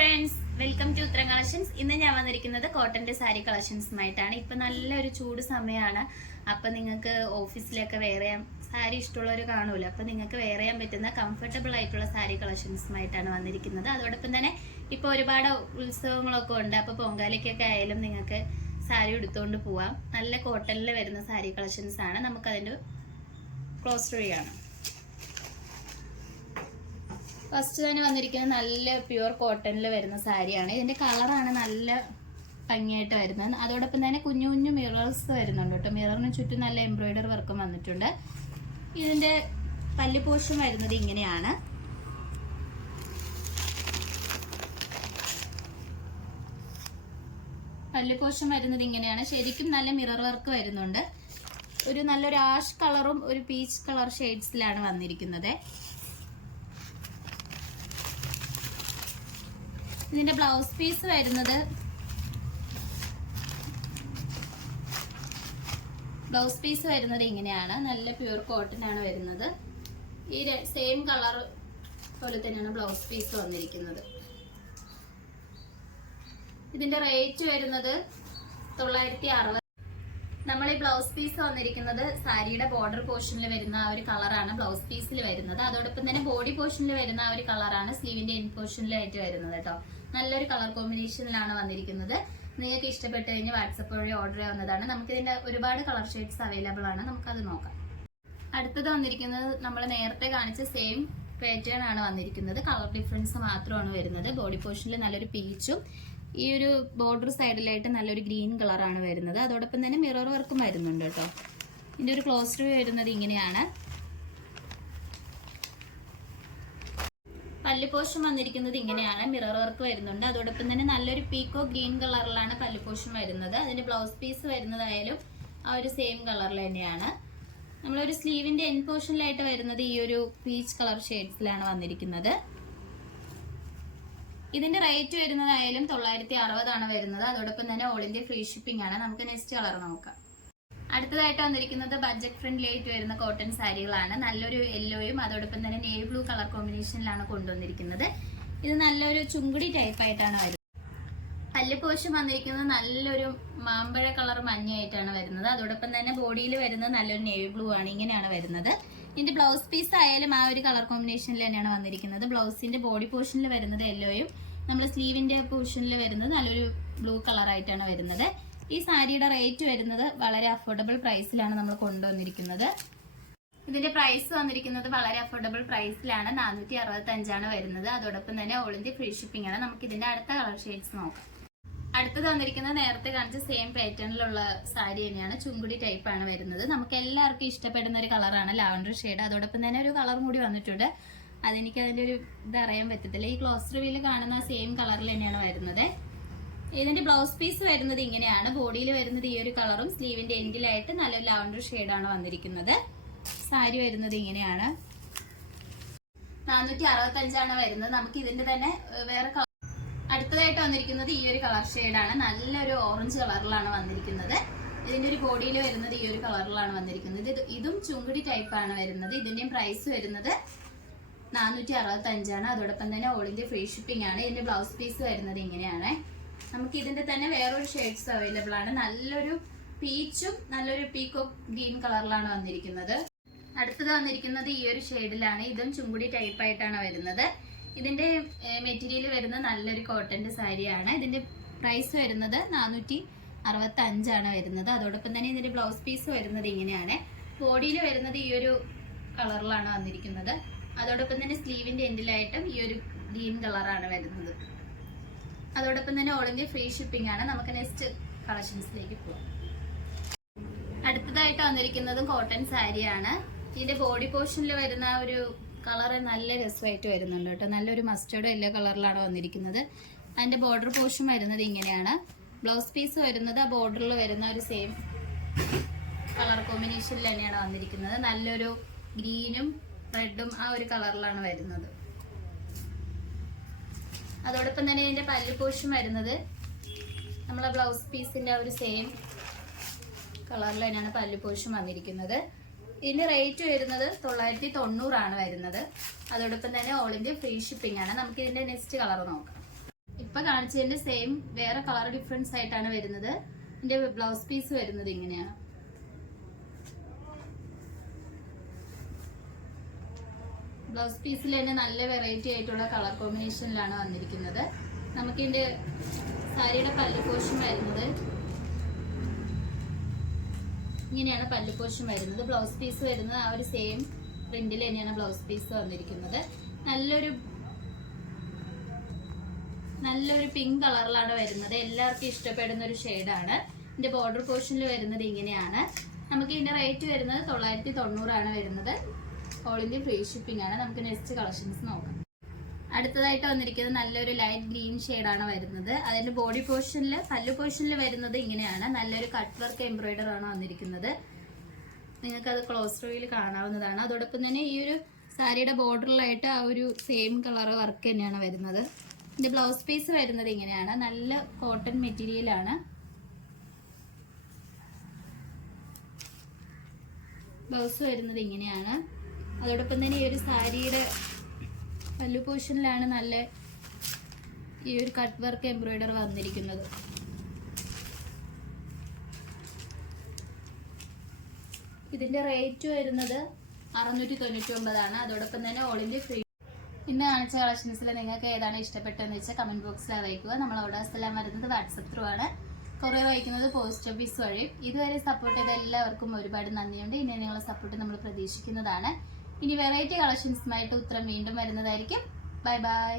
Friends, welcome to ഉത്തരം collections. ഇന്ന് ഞാൻ വന്നിരിക്കുന്നത് കോട്ടന്റെ സാരി കളക്ഷൻസുമായിട്ടാണ്. ഇപ്പൊ നല്ലൊരു ചൂട് സമയമാണ്. അപ്പൊ നിങ്ങൾക്ക് ഓഫീസിലൊക്കെ വെയർ ചെയ്യാൻ സാരി ഇഷ്ടമുള്ളവർ കാണൂല. അപ്പൊ നിങ്ങൾക്ക് വെയർ ചെയ്യാൻ പറ്റുന്ന കംഫർട്ടബിൾ ആയിട്ടുള്ള സാരി കളക്ഷൻസുമായിട്ടാണ് വന്നിരിക്കുന്നത്. അതോടൊപ്പം തന്നെ ഇപ്പൊ ഒരുപാട് ഉത്സവങ്ങളൊക്കെ ഉണ്ട്. അപ്പൊ പൊങ്കാലയ്ക്കൊക്കെ ആയാലും നിങ്ങൾക്ക് സാരി എടുത്തുകൊണ്ട് പോവാം. നല്ല കോട്ടണിൽ വരുന്ന സാരി കളക്ഷൻസ് ആണ്. നമുക്കതിന്റെ ക്ലോസ് റിവ്യൂ ആണ്. ഫസ്റ്റ് തന്നെ വന്നിരിക്കുന്നത് നല്ല പ്യുവർ കോട്ടണിൽ വരുന്ന സാരിയാണ്. ഇതിന്റെ കളറാണ് നല്ല ഭംഗിയായിട്ട് വരുന്നത്. അതോടൊപ്പം തന്നെ കുഞ്ഞു കുഞ്ഞു മിറേഴ്സ് വരുന്നുണ്ട് കേട്ടോ. മിററിന് ചുറ്റും നല്ല എംബ്രോയിഡറി വർക്കും വന്നിട്ടുണ്ട്. ഇതിന്റെ പല്ല് പോർഷൻ വരുന്നത് ഇങ്ങനെയാണ്. പല്ല് പോർഷൻ വരുന്നത് ഇങ്ങനെയാണ്. ശരിക്കും നല്ല മിറർ വർക്ക് വരുന്നുണ്ട്. ഒരു നല്ലൊരു ആഷ് കളറും ഒരു പീച്ച് കളർ ഷെയ്ഡ്സിലാണ് വന്നിരിക്കുന്നത്. ഇതിന്റെ ബ്ലൗസ് പീസ് വരുന്നത് ഇങ്ങനെയാണ്. നല്ല പ്യൂർ കോട്ടൺ ആണ് വരുന്നത്. ഈ സെയിം കളർ പോലെ തന്നെയാണ് ബ്ലൗസ് പീസ് വന്നിരിക്കുന്നത്. ഇതിന്റെ റേറ്റ് വരുന്നത് 960. നമ്മൾ ഈ ബ്ലൗസ് പീസ് വന്നിരിക്കുന്നത് സാരിയുടെ ബോർഡർ പോർഷനിൽ വരുന്ന ആ ഒരു കളറാണ് ബ്ലൗസ് പീസിൽ വരുന്നത്. അതോടൊപ്പം തന്നെ ബോഡി പോർഷനിൽ വരുന്ന ആ ഒരു കളറാണ് സ്ലീവിന്റെ എൻഡ് പോർഷനിലായിട്ട് വരുന്നത് കേട്ടോ. നല്ലൊരു കളർ കോമ്പിനേഷനിലാണ് വന്നിരിക്കുന്നത്. നിങ്ങൾക്ക് ഇഷ്ടപ്പെട്ട് കഴിഞ്ഞ് വാട്സപ്പ് വഴി ഓർഡർ ചെയ്യാവുന്നതാണ്. നമുക്ക് ഇതിന്റെ ഒരുപാട് കളർ ഷെയ്ഡ്സ് അവൈലബിൾ ആണ്. നമുക്കത് നോക്കാം. അടുത്തത് വന്നിരിക്കുന്നത് നമ്മൾ നേരത്തെ കാണിച്ച സെയിം പാറ്റേൺ ആണ് വന്നിരിക്കുന്നത്. കളർ ഡിഫറൻസ് മാത്രമാണ് വരുന്നത്. ബോഡി പോർഷനിൽ നല്ലൊരു പീച്ചും ഈ ഒരു ബോർഡർ സൈഡിലായിട്ട് നല്ലൊരു ഗ്രീൻ കളറാണ് വരുന്നത്. അതോടൊപ്പം തന്നെ മിറർ വർക്കും വരുന്നുണ്ട് കേട്ടോ. ഇതിന്റെ ഒരു ക്ലോസ് റിവ്യൂ വരുന്നത് ഇങ്ങനെയാണ്. പല്ല് പോർഷൻ വന്നിരിക്കുന്നത് ഇങ്ങനെയാണ്. മിറർ വർക്ക് വരുന്നുണ്ട്. അതോടൊപ്പം തന്നെ നല്ലൊരു പീക്കോ ഗ്രീൻ കളറിലാണ് പല്ല് പോർഷൻ വരുന്നത്. അതിന്റെ ബ്ലൗസ് പീസ് വരുന്നതായാലും ആ ഒരു സെയിം കളറിൽ തന്നെയാണ്. നമ്മളൊരു സ്ലീവിന്റെ എൻഡ് പോർഷനിലായിട്ട് വരുന്നത് ഈ ഒരു പീച്ച് കളർ ഷെയ്ഡ്സിലാണ് വന്നിരിക്കുന്നത്. ഇതിന്റെ റേറ്റ് വരുന്നതായാലും 960 ആണ് വരുന്നത്. അതോടൊപ്പം തന്നെ ഓൾ ഇന്ത്യ ഫ്രീ ഷിപ്പിംഗ് ആണ്. നമുക്ക് നെക്സ്റ്റ് കളർ നോക്കാം. അടുത്തതായിട്ട് വന്നിരിക്കുന്നത് ബഡ്ജറ്റ് ഫ്രണ്ട്ലി ആയിട്ട് വരുന്ന കോട്ടൺ സാരികളാണ്. നല്ലൊരു യെല്ലോയും അതോടൊപ്പം തന്നെ നേവി ബ്ലൂ കളർ കോമ്പിനേഷനിലാണ് കൊണ്ടുവന്നിരിക്കുന്നത്. ഇത് നല്ലൊരു ചുങ്കുടി ടൈപ്പ് ആയിട്ടാണ് വരുന്നത്. പല്ല് പോർഷൻ വന്നിരിക്കുന്നത് നല്ലൊരു മാമ്പഴ കളർ മഞ്ഞയായിട്ടാണ് വരുന്നത്. അതോടൊപ്പം തന്നെ ബോഡിയിൽ വരുന്നത് നല്ലൊരു നേവി ബ്ലൂ ആണ്. ഇങ്ങനെയാണ് വരുന്നത്. ഇതിന്റെ ബ്ലൗസ് പീസ് ആയാലും ആ ഒരു കളർ കോമ്പിനേഷനിൽ തന്നെയാണ് വന്നിരിക്കുന്നത്. ബ്ലൗസിന്റെ ബോഡി പോർഷനിൽ വരുന്നത് യെല്ലോയും നമ്മൾ സ്ലീവിന്റെ പോർഷനിൽ വരുന്നത് നല്ലൊരു ബ്ലൂ കളർ ആയിട്ടാണ് വരുന്നത്. ഈ സാരിയുടെ റേറ്റ് വരുന്നത് വളരെ അഫോർഡബിൾ പ്രൈസിലാണ് നമ്മൾ കൊണ്ടുവന്നിരിക്കുന്നത്. ഇതിന്റെ പ്രൈസ് വന്നിരിക്കുന്നത് വളരെ അഫോർഡബിൾ പ്രൈസിലാണ്. 465 ആണ് വരുന്നത്. അതോടൊപ്പം തന്നെ ഓൾ ഇന്ത്യ ഫ്രീ ഷിപ്പിംഗ് ആണ്. നമുക്ക് ഇതിന്റെ അടുത്ത കളർ ഷെയ്ഡ്സ് നോക്കാം. അടുത്തത് വന്നിരിക്കുന്നത് നേരത്തെ കാണിച്ച സെയിം പാറ്റേണിലുള്ള സാരി തന്നെയാണ്. ചുങ്കുടി ടൈപ്പ് ആണ് വരുന്നത്. നമുക്ക് എല്ലാവർക്കും ഇഷ്ടപ്പെടുന്ന ഒരു കളറാണ് ലാവൻഡർ ഷെയ്ഡ്. അതോടൊപ്പം തന്നെ ഒരു കളറും കൂടി വന്നിട്ടുണ്ട്. അതെനിക്ക് അതിന്റെ ഒരു ഇത് അറിയാൻ പറ്റത്തില്ല. ഈ ക്ലോസ് റിവ്യൂവിൽ കാണുന്ന സെയിം കളറിൽ തന്നെയാണ് വരുന്നത്. ഇതിന്റെ ബ്ലൗസ് പീസ് വരുന്നത് ഇങ്ങനെയാണ്. ബോഡിയിൽ വരുന്നത് ഈ ഒരു കളറും സ്ലീവിന്റെ എൻഡിലായിട്ട് നല്ലൊരു ലാവൻഡർ ഷെയ്ഡാണ് വന്നിരിക്കുന്നത്. സാരി വരുന്നത് ഇങ്ങനെയാണ്. 465 ആണ് വരുന്നത്. നമുക്ക് ഇതിന്റെ തന്നെ വേറെ അടുത്തതായിട്ട് വന്നിരിക്കുന്നത് ഈ ഒരു കളർ ഷെയ്ഡാണ്. നല്ലൊരു ഓറഞ്ച് കളറിലാണ് വന്നിരിക്കുന്നത്. ഇതിന്റെ ഒരു ബോഡിയിൽ വരുന്നത് ഈ ഒരു കളറിലാണ് വന്നിരിക്കുന്നത്. ഇതും ചുങ്കുടി ടൈപ്പ് ആണ് വരുന്നത്. ഇതിന്റെയും പ്രൈസ് വരുന്നത് 465 ആണ്. അതോടൊപ്പം തന്നെ ഓൾ ഇന്ത്യ ഫ്രീ ഷിപ്പിംഗ് ആണ്. ഇതിന്റെ ബ്ലൗസ് പീസ് വരുന്നത് ഇങ്ങനെയാണ്. നമുക്ക് ഇതിന്റെ തന്നെ വേറൊരു ഷെയ്ഡ്സ് അവൈലബിൾ ആണ്. നല്ലൊരു പീച്ചും നല്ലൊരു പീക്കോ ഗ്രീൻ കളറിലാണ് വന്നിരിക്കുന്നത്. അടുത്തത് വന്നിരിക്കുന്നത് ഈ ഒരു ഷെയ്ഡിലാണ്. ഇതും ചുങ്കുടി ടൈപ്പ് ആയിട്ടാണ് വരുന്നത്. ഇതിന്റെ മെറ്റീരിയൽ വരുന്നത് നല്ലൊരു കോട്ടന്റെ സാരിയാണ്. ഇതിന്റെ പ്രൈസ് വരുന്നത് 465 ആണ് വരുന്നത്. അതോടൊപ്പം തന്നെ ഇതിന്റെ ബ്ലൗസ് പീസ് വരുന്നത് ഇങ്ങനെയാണ്. ബോഡിയിൽ വരുന്നത് ഈ ഒരു കളറിലാണ് വന്നിരിക്കുന്നത്. അതോടൊപ്പം തന്നെ സ്ലീവിന്റെ എൻഡിലായിട്ടും ഈ ഒരു ഗ്രീൻ കളറാണ് വരുന്നത്. അതോടൊപ്പം തന്നെ ഓൾ ഇന്ത്യ ഫ്രീ ഷിപ്പിംഗ് ആണ്. നമുക്ക് നെക്സ്റ്റ് കളക്ഷൻസിലേക്ക് പോകാം. അടുത്തതായിട്ട് വന്നിരിക്കുന്നതും കോട്ടൺ സാരിയാണ്. ഇതിന്റെ ബോഡി പോർഷനിൽ വരുന്ന ഒരു കളർ നല്ല രസമായിട്ട് വരുന്നുണ്ട് കേട്ടോ. നല്ലൊരു മസ്റ്റേർഡ് യെല്ലോ കളറിലാണ് വന്നിരിക്കുന്നത്. അതിന്റെ ബോർഡർ പോർഷൻ വരുന്നത് ഇങ്ങനെയാണ്. ബ്ലൗസ് പീസ് വരുന്നത് ആ ബോർഡറിൽ വരുന്ന ഒരു സെയിം കളർ കോമ്പിനേഷനിൽ തന്നെയാണ് വന്നിരിക്കുന്നത്. നല്ലൊരു ഗ്രീനും റെഡും ആ ഒരു കളറിലാണ് വരുന്നത്. അതോടൊപ്പം തന്നെ ഇതിന്റെ പല്ല് പോർഷൻ വരുന്നത് നമ്മളെ ബ്ലൗസ് പീസിന്റെ ആ ഒരു സെയിം കളറിൽ തന്നെയാണ് പല്ല് പോർഷൻ വന്നിരിക്കുന്നത്. ഇതിന്റെ റേറ്റ് വരുന്നത് 990 ആണ് വരുന്നത്. അതോടൊപ്പം തന്നെ ഓൾ ഇന്ത്യ ഫ്രീ ഷിപ്പിംഗ് ആണ്. നമുക്ക് ഇതിന്റെ നെക്സ്റ്റ് കളർ നോക്കാം. ഇപ്പൊ കാണിച്ചതിന്റെ സെയിം വേറെ കളർ ഡിഫറൻസ് ആയിട്ടാണ് വരുന്നത്. ഇതിന്റെ ബ്ലൗസ് പീസ് വരുന്നത് ഇങ്ങനെയാണ്. ബ്ലൗസ് പീസിൽ തന്നെ നല്ല വെറൈറ്റി ആയിട്ടുള്ള കളർ കോമ്പിനേഷനിലാണ് വന്നിരിക്കുന്നത്. നമുക്കിതിന്റെ സാരിയുടെ പല്ലു പോർഷൻ വരുന്നത് ഇങ്ങനെയാണ്. പല്ലു പോർഷൻ വരുന്നത്, ബ്ലൗസ് പീസ് വരുന്നത് ആ ഒരു സെയിം പ്രിന്റിൽ തന്നെയാണ് ബ്ലൗസ് പീസ് വന്നിരിക്കുന്നത്. നല്ലൊരു പിങ്ക് കളറിലാണ് വരുന്നത്. എല്ലാവർക്കും ഇഷ്ടപ്പെടുന്ന ഒരു ഷെയ്ഡാണ്. ഇതിന്റെ ബോർഡർ പോർഷനിൽ വരുന്നത് ഇങ്ങനെയാണ്. നമുക്ക് ഇതിന്റെ റേറ്റ് വരുന്നത് 990 ആണ് വരുന്നത്. ഓൾ ഇന്ത്യ ഫ്രീ ഷിപ്പിംഗ് ആണ്. നമുക്ക് നെക്സ്റ്റ് കളക്ഷൻസ് നോക്കാം. അടുത്തതായിട്ട് വന്നിരിക്കുന്നത് നല്ലൊരു ലൈറ്റ് ഗ്രീൻ ഷെയ്ഡാണ് വരുന്നത്. അതിന്റെ ബോഡി പോർഷനിൽ പല്ലു പോർഷനിൽ വരുന്നത് ഇങ്ങനെയാണ്. നല്ലൊരു കട്ട് വർക്ക് എംബ്രോയിഡർ ആണ് വന്നിരിക്കുന്നത്. നിങ്ങൾക്കത് ക്ലോസ് റോയിൽ കാണാവുന്നതാണ്. അതോടൊപ്പം തന്നെ ഈ ഒരു സാരിയുടെ ബോർഡറിലായിട്ട് ആ ഒരു സെയിം കളർ വർക്ക് തന്നെയാണ് വരുന്നത്. ഇതിന്റെ ബ്ലൗസ് പീസ് വരുന്നത് ഇങ്ങനെയാണ്. നല്ല കോട്ടൺ മെറ്റീരിയലാണ്. ബ്ലൗസ് വരുന്നത് ഇങ്ങനെയാണ്. അതോടൊപ്പം തന്നെ ഈ ഒരു സാരിയുടെ പല്ലു പോർഷനിലാണ് നല്ല ഈ ഒരു കട്ട് വർക്ക് എംബ്രോയിഡർ വന്നിരിക്കുന്നത്. ഇതിന്റെ റേറ്റ് വരുന്നത് 699 ആണ്. അതോടൊപ്പം തന്നെ ഓൾ ഇന്ത്യ ഫ്രീ. ഇന്ന് കാണിച്ച കളക്ഷൻസിൽ നിങ്ങൾക്ക് ഏതാണ് ഇഷ്ടപ്പെട്ടതെന്ന് വെച്ചാൽ കമന്റ് ബോക്സിൽ അറിയിക്കുക. നമ്മൾ ഓർഡേഴ്സ് എല്ലാം വരുന്നത് വാട്സപ്പ് ത്രൂ ആണ്. കൊറിയർ അയക്കുന്നത് പോസ്റ്റ് ഓഫീസ് വഴി. ഇതുവരെ സപ്പോർട്ട് ചെയ്ത എല്ലാവർക്കും ഒരുപാട് നന്ദിയുണ്ട്. ഇനി നിങ്ങളുടെ സപ്പോർട്ട് നമ്മൾ പ്രതീക്ഷിക്കുന്നതാണ്. ഇനി വെറൈറ്റി കളക്ഷൻസുമായിട്ട് ഉത്തരം വീണ്ടും വരുന്നതായിരിക്കും. Bye bye.